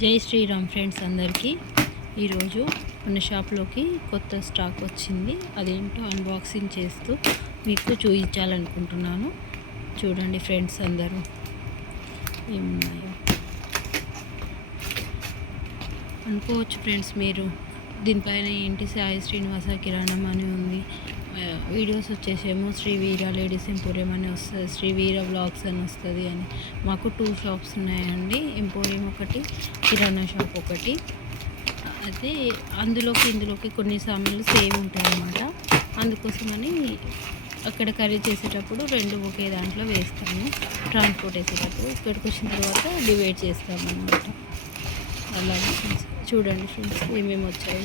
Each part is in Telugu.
జై శ్రీరామ్ ఫ్రెండ్స్ అందరికీ. ఈరోజు మన షాప్లోకి కొత్త స్టాక్ వచ్చింది. అదేంటో అన్బాక్సింగ్ చేస్తూ మీకు చూపించాలనుకుంటున్నాను. చూడండి ఫ్రెండ్స్, అందరూ ఏమున్నాయో అనుకోవచ్చు ఫ్రెండ్స్ మీరు. దీనిపైన ఏంటి సాయి శ్రీనివాస కిరాణం అని ఉంది. వీడియోస్ వచ్చేసేమో శ్రీ వీర లేడీస్ ఎంపోరియం అని వస్తుంది, శ్రీ వీర బ్లాగ్స్ అని వస్తుంది అని. మాకు 2 షాప్స్ ఉన్నాయండి, ఎంపోరియం ఒకటి, కిరాణా షాప్ ఒకటి. అయితే ఇందులోకి కొన్ని సామాన్లు సేమ్ ఉంటాయి అన్నమాట. అందుకోసమని అక్కడ కర్రీ చేసేటప్పుడు 2 ఒకే దాంట్లో వేస్తాము. ట్రాన్స్పోర్ట్ వేసేటప్పుడు ఇక్కడికి వచ్చిన తర్వాత డివైడ్ చేస్తాము అన్నమాట. అలాగే చూడండి ఫ్రెండ్స్ ఏమేమి వచ్చాయి.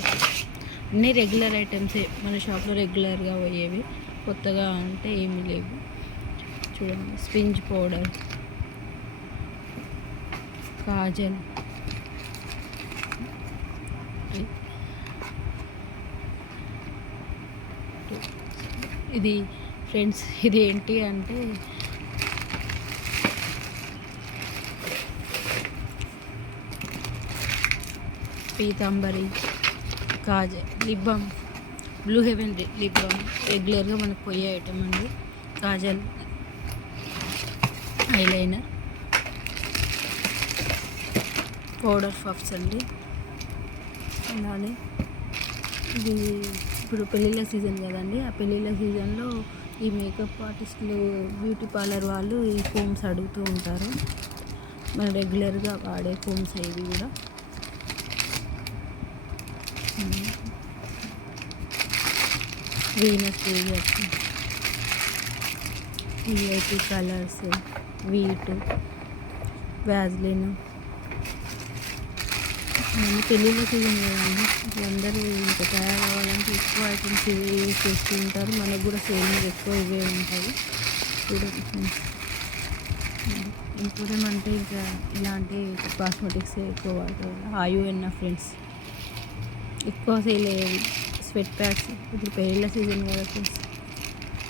అన్నీ రెగ్యులర్ ఐటమ్సే, మన షాప్లో రెగ్యులర్గా పోయేవి. కొత్తగా అంటే ఏమీ లేవు. చూడండి, స్పింజ్ పౌడర్, కాజల్, ఇది ఫ్రెండ్స్ ఇది ఏంటి అంటే Pitambari, kajal, lip balm, blue heaven lip balm రెగ్యులర్గా మనకు పోయే ఐటమ్ అండి. కాజల్, ఐలైనర్, పౌడర్ పఫ్స్ అండి. అలానే ఇది ఇప్పుడు పెళ్ళిళ్ళ సీజన్ కదండి. ఆ పెళ్ళిళ్ళ సీజన్లో ఈ మేకప్ ఆర్టిస్టులు, బ్యూటీ పార్లర్ వాళ్ళు ఈ ఫోమ్స్ అడుగుతూ ఉంటారు. మనం రెగ్యులర్గా వాడే ఫోమ్స్ ఇవి కూడా. Venus VIP colours, wheat, Vaseline. అన్నీ పెళ్ళిళ్ళ సీజన్ కదండి, అందరూ ఇంకా తయారవ్వాలంటే ఎక్కువ ఐటమ్స్ ఇవే యూజ్ చేస్తూ ఉంటారు. మనకు కూడా సేవింగ్ ఎక్కువ ఇవే ఉంటాయి. చూడండి, ఇంకోటేం అంటే ఇంకా ఇలాంటి కాస్మెటిక్స్ ఎక్కువ వాడతారు. ఆయుఎన్న ఫ్రెండ్స్ ఎక్కువ సేల్ అయ్యేది. స్వెట్ ప్యాడ్స్ ఇప్పుడు పెళ్ళిళ్ళ సీజన్ కదా ఫ్రెండ్స్,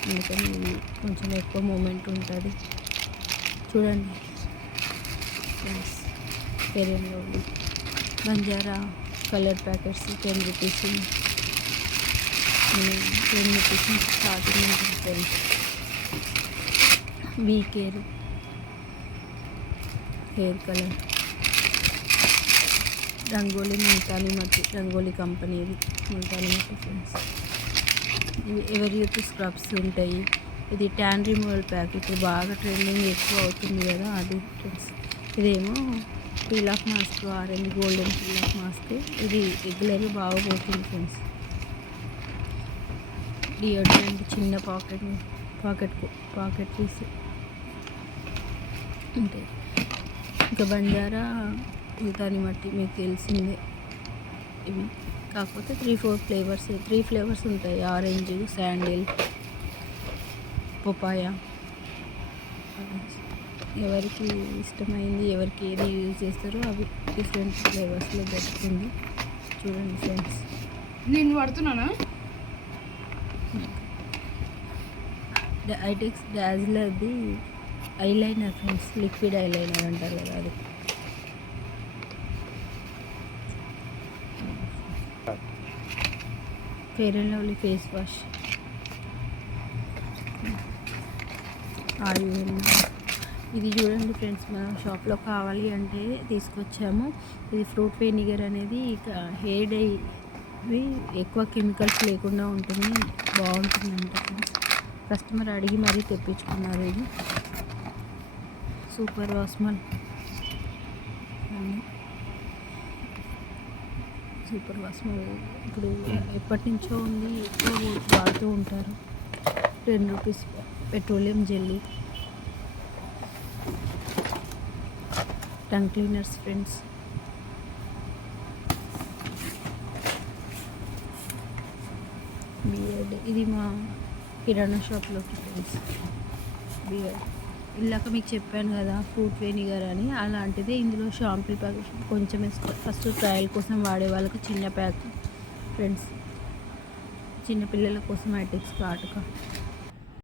అందుకని కొంచెం ఎక్కువ మూమెంట్ ఉంటుంది. చూడండి friends, fair and lovely Banjara colour packets 10 rupees, 10 rupees starting ఉంటుంది friends. VCare hair colour, Rangoli Multani mitti, Rangoli కంపెనీది ముల్తానీ మట్టి ఫ్రెండ్స్. ఇవి ఎవరి యూత్ స్క్రబ్స్ ఉంటాయి. ఇది ట్యాన్ రిమూవల్ ప్యాక్, ఇప్పుడు బాగా ట్రెండింగ్ ఎక్కువ అవుతుంది కదా అది ఫ్రెండ్స్. ఇదేమో peel off mask, orange golden peel off mask. ఇది రెగ్యులర్గా బాగా పోతుంది ఫ్రెండ్స్. డియోడ్రెంట్ చిన్న పాకెట్ పీస్ ఉంటాయి. ఇంకా బంజారా ముల్తానీ మట్టి మీకు తెలిసిందే. ఇవి కాకపోతే 3 ఫ్లేవర్స్ ఉంటాయి. Orange, sandal, papaya. ఎవరికి ఇష్టమైంది, ఎవరికి ఏది యూజ్ చేస్తారో అవి డిఫరెంట్ ఫ్లేవర్స్లో దొరుకుతుంది. చూడండి ఫ్రెండ్స్, నేను వాడుతున్నానా ఐటెక్స్ డాజ్లర్ది ఐలైనర్ ఫ్రెండ్స్, లిక్విడ్ ఐలైనర్ అంటారు కదా అది. Fair and lovely face wash, oil. ఇది చూడండి ఫ్రెండ్స్, మనం షాప్లో కావాలి అంటే తీసుకొచ్చాము. ఇది ఫ్రూట్ వెనిగర్ అనేది హెయిర్ డై, ఎక్కువ కెమికల్స్ లేకుండా ఉంటుంది, బాగుంటుందంట ఫ్రెండ్స్. కస్టమర్ అడిగి మరీ తెప్పించుకున్నారు. ఇది సూపర్ వాస్మల్, సూపర్ వాస్మల్ ఇప్పుడు ఎప్పటి నుంచో ఉంది, ఎక్కువ వాడుతూ ఉంటారు. 10 rupees petroleum jelly, tongue cleaners friends. Beard, ఇది మా కిరాణా షాప్లోకి ఫ్రెండ్స్. బియర్డ్ ఇలాక మీకు చెప్పాను కదా ఫ్రూట్ వెనిగర్ అని, అలాంటిది. ఇందులో షాంపూ ప్యాకెట్ కొంచెం ఫస్ట్ ట్రయల్ కోసం వాడే వాళ్ళకి చిన్న ప్యాక్ ఫ్రెండ్స్. చిన్నపిల్లల కోసం ఐటెక్స్ కాటుక,